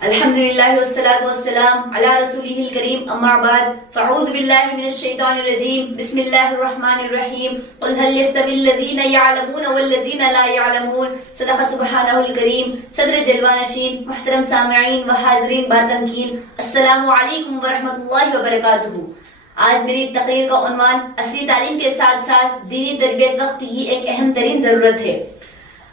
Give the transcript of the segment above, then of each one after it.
الحمدللہ والصلاة والسلام علی رسولہ الکریم اما بعد فاعوذ باللہ من الشیطان الرجیم بسم اللہ الرحمن الرحیم قل هل يستوي الذین یعلمون والذین لا یعلمون صدق سبحانہ الکریم. صدر جلوہ نشین، محترم سامعین و حاضرین باتمکین، السلام علیکم ورحمۃ اللہ وبرکاتہ. آج میری تقریر کا عنوان عصری تعلیم کے ساتھ ساتھ دینی تربیت وقت کی ایک اہم ترین ضرورت ہے.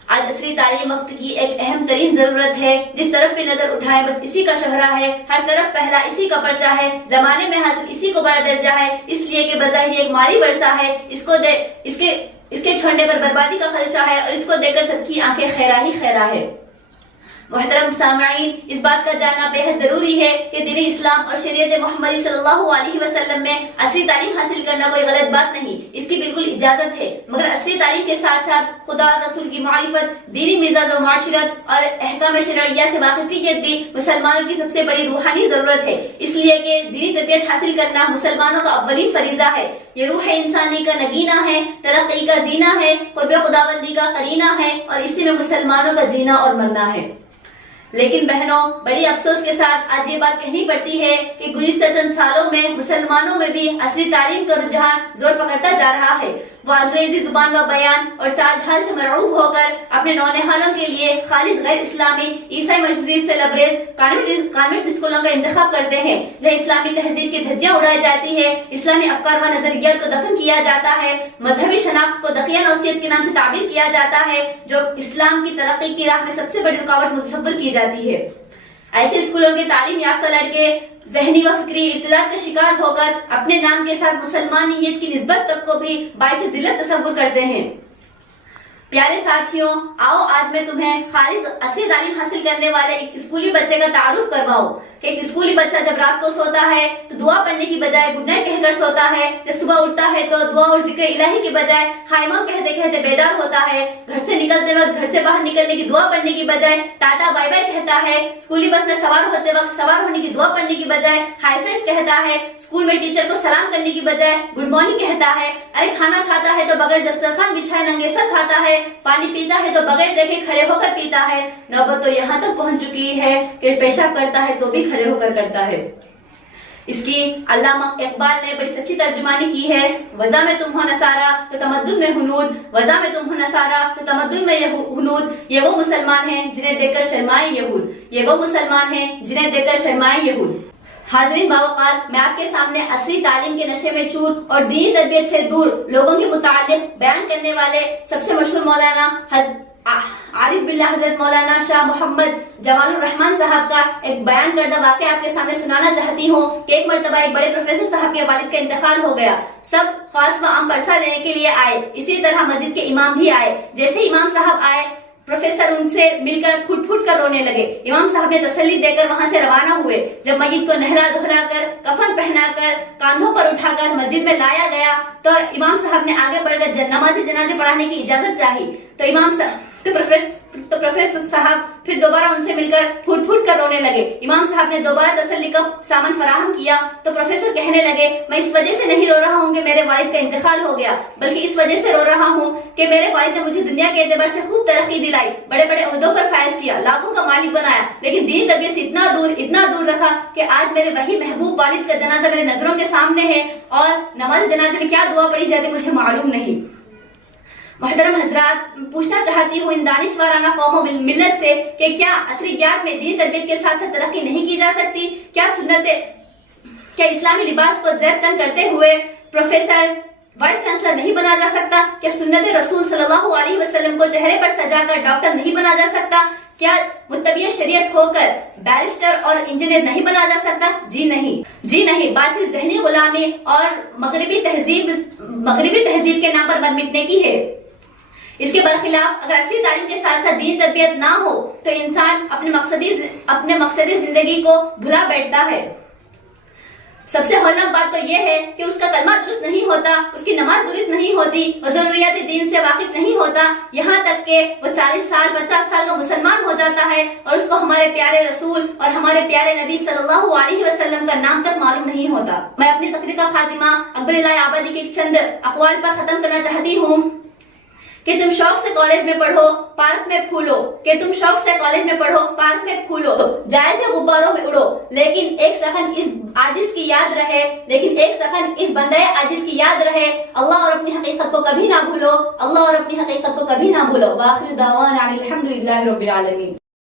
آج عصری تعلیم وقت کی ایک اہم ترین ضرورت ہے. جس طرف بھی نظر اٹھائیں بس اسی کا شہرہ ہے، ہر طرف پہلا اسی کا پرچہ ہے، زمانے میں حاصل اسی کو بڑا درجہ ہے، اس لیے کہ بظاہر ایک مالی ورثہ ہے، اس کے چھوڑنے پر بربادی کا خدشہ ہے اور اس کو دے کر سب کی آنکھیں خیرہ ہی خیرہ ہے. محترم سامعین، اس بات کا جاننا بے حد ضروری ہے کہ دین اسلام اور شریعت محمدی صلی اللہ علیہ وسلم میں عصری تعلیم حاصل کرنا کوئی غلط بات نہیں، اس کی بالکل اجازت ہے. مگر عصری تعلیم کے ساتھ ساتھ خدا اور رسول کی معرفت، دینی مزاج و معاشرت اور احکام شرعیہ سے واقفیت بھی مسلمانوں کی سب سے بڑی روحانی ضرورت ہے. اس لیے کہ دینی تربیت حاصل کرنا مسلمانوں کا اولین فریضہ ہے. یہ روح انسانی کا نگینہ ہے، ترقی کا زینہ ہے، قرب خداوندی کا قرینہ ہے اور اسی میں مسلمانوں کا جینا اور مرنا ہے. لیکن بہنوں، بڑی افسوس کے ساتھ آج یہ بات کہنی پڑتی ہے کہ گزشتہ چند سالوں میں مسلمانوں میں بھی عصری تعلیم کا رجحان زور پکڑتا جا رہا ہے. وہ انگریزی زبان و بیان اور چال ڈھال سے مرعوب ہو کر اپنے نونہالوں کے لیے خالص غیر اسلامی عیسائی مجلس سے لبریز کانوینٹ اسکولوں کا انتخاب کرتے ہیں، جہاں اسلامی تہذیب کی دھجیاں اڑائی جاتی ہے، اسلامی افکار و نظریات کو دفن کیا جاتا ہے، مذہبی شناخت کو دقیہ نوعیت کے نام سے تعبیر کیا جاتا ہے جو اسلام کی ترقی کی راہ میں سب سے بڑی رکاوٹ متصور کی جاتی ہے. ایسے اسکولوں کے تعلیم یافتہ لڑکے ذہنی و فکری ارتداد کا شکار ہو کر اپنے نام کے ساتھ مسلمانیت کی نسبت تک کو بھی باعث ذلت تصور کرتے ہیں. پیارے ساتھیوں، آؤ آج میں تمہیں خالص عصری تعلیم حاصل کرنے والے ایک اسکولی بچے کا تعارف کرواؤں کہ ایک اسکولی بچہ جب رات کو سوتا ہے تو دعا پڑھنے کی بجائے گڈ نائٹ کہہ کر سوتا ہے، جب صبح اٹھتا ہے تو دعا اور ذکر الہی کی بجائے ہائے مام کہتے کہتے بیدار ہوتا ہے، گھر سے نکلتے وقت گھر سے باہر نکلنے کی دعا پڑھنے کی بجائے ٹاٹا بائی بائی کہتا ہے، اسکولی بس میں سوار ہوتے وقت سوار ہونے کی دعا پڑھنے کی بجائے ہائی فرینڈز کہتا ہے، اسکول میں ٹیچر کو سلام کرنے کی بجائے گڈ مارننگ کہتا ہے، ارے کھانا کھاتا ہے تو بغیر دسترخوان بچھائے ننگے سر کھاتا ہے، پانی پیتا ہے تو بغیر دیکھے کھڑے ہو کر پیتا ہے، نوبت تو یہاں تک پہنچ چکی ہے کہ پیشاب کرتا ہے تو بھی کھڑے ہو کر کرتا ہے. اس کی علامہ اقبال نے بڑی سچی ترجمانی کی ہے، وضع میں تم ہو نصارا تو تمدن میں ہنود، وضع میں تم ہو نصارا تو تمدن میں ہنود. یہ وہ مسلمان ہیں جنہیں دیکھ کر شرمائے یہود، یہ وہ مسلمان ہیں جنہیں دیکھ کر شرمائے یہود. حاضرین باوقار، میں آپ کے سامنے عصری تعلیم کے نشے میں چور اور دینی تربیت سے دور لوگوں کے متعلق بیان کرنے والے سب سے مشہور مولانا عارف باللہ حضرت مولانا شاہ محمد جمال الرحمن صاحب کا ایک بیان کردہ واقعہ آپ کے سامنے سنانا چاہتی ہوں کہ ایک مرتبہ ایک بڑے پروفیسر صاحب کے والد کا انتقال ہو گیا. سب خاص و عام پرسہ لینے کے لیے آئے، اسی طرح مسجد کے امام بھی آئے. جیسے امام صاحب آئے، پروفیسر ان سے مل کر پھوٹ پھوٹ کر رونے لگے. امام صاحب نے تسلی دے کر وہاں سے روانہ ہوئے. جب میت کو نہلا دھلا کر کفن پہنا کر کاندھوں پر اٹھا کر مسجد میں لایا گیا تو امام صاحب نے آگے بڑھ کر نماز جنازے پڑھانے کی اجازت چاہی. تو پروفیسر صاحب پھر دوبارہ ان سے مل کر پھوٹ پھوٹ کر رونے لگے. امام صاحب نے دوبارہ تسلی کا سامان فراہم کیا تو پروفیسر کہنے لگے، میں اس وجہ سے نہیں رو رہا ہوں کہ میرے والد کا انتقال ہو گیا، بلکہ اس وجہ سے رو رہا ہوں کہ میرے والد نے مجھے دنیا کے اعتبار سے خوب ترقی دلائی، بڑے بڑے عہدوں پر فائز کیا، لاکھوں کا مالک بنایا، لیکن دین تربیت سے اتنا دور رکھا کہ آج میرے وہی محبوب والد کا جنازہ میرے نظروں کے سامنے ہے اور نماز جنازے میں کیا دعا پڑھی جاتی مجھے معلوم نہیں. محترم حضرات، پوچھنا چاہتی ہوں ان دانشورانہ قوم و ملت سے کہ کیا عصریات میں دینی تربیت کے ساتھ ساتھ ترقی نہیں کی جا سکتی؟ کیا اسلامی لباس کو زیر تن کرتے ہوئے پروفیسر وائس چانسلر نہیں بنا جا سکتا؟ کیا سنت رسول صلی اللہ علیہ وسلم کو چہرے پر سجا کر ڈاکٹر نہیں بنا جا سکتا؟ کیا متبع شریعت ہو کر بیرسٹر اور انجینئر نہیں بنا جا سکتا؟ جی نہیں، بات صرف ذہنی غلامی اور مغربی تہذیب کے نام پر مر مٹنے کی ہے. اس کے برخلاف اگر عصری تعلیم کے ساتھ ساتھ دینی تربیت نہ ہو تو انسان اپنے مقصدی زندگی کو بھلا بیٹھتا ہے. سب سے ہولناک بات تو یہ ہے کہ اس کا کلمہ درست نہیں ہوتا، اس کی نماز درست نہیں ہوتی، وہ ضروریات دین سے واقف نہیں ہوتا، یہاں تک کہ وہ 40 سال 50 سال کا مسلمان ہو جاتا ہے اور اس کو ہمارے پیارے رسول اور ہمارے پیارے نبی صلی اللہ علیہ وسلم کا نام تک معلوم نہیں ہوتا۔ میں اپنی تقریر کا خاتمہ اکبر اللہ آبادی کے چند اقوال پر ختم کرنا چاہتی ہوں کہ تم شوق سے کالج میں پڑھو، پارک میں پھولو، کہ تم شوق سے کالج میں پڑھو، پارک میں پھولو، جائزے غباروں میں اڑو، لیکن ایک سخن اس عاجز کی یاد رہے، لیکن ایک سخن اس بندے عاجز کی یاد رہے، اللہ اور اپنی حقیقت کو کبھی نہ بھولو، اللہ اور اپنی حقیقت کو کبھی نہ بھولو۔ وآخر دعوانا الحمدللہ رب العالمین۔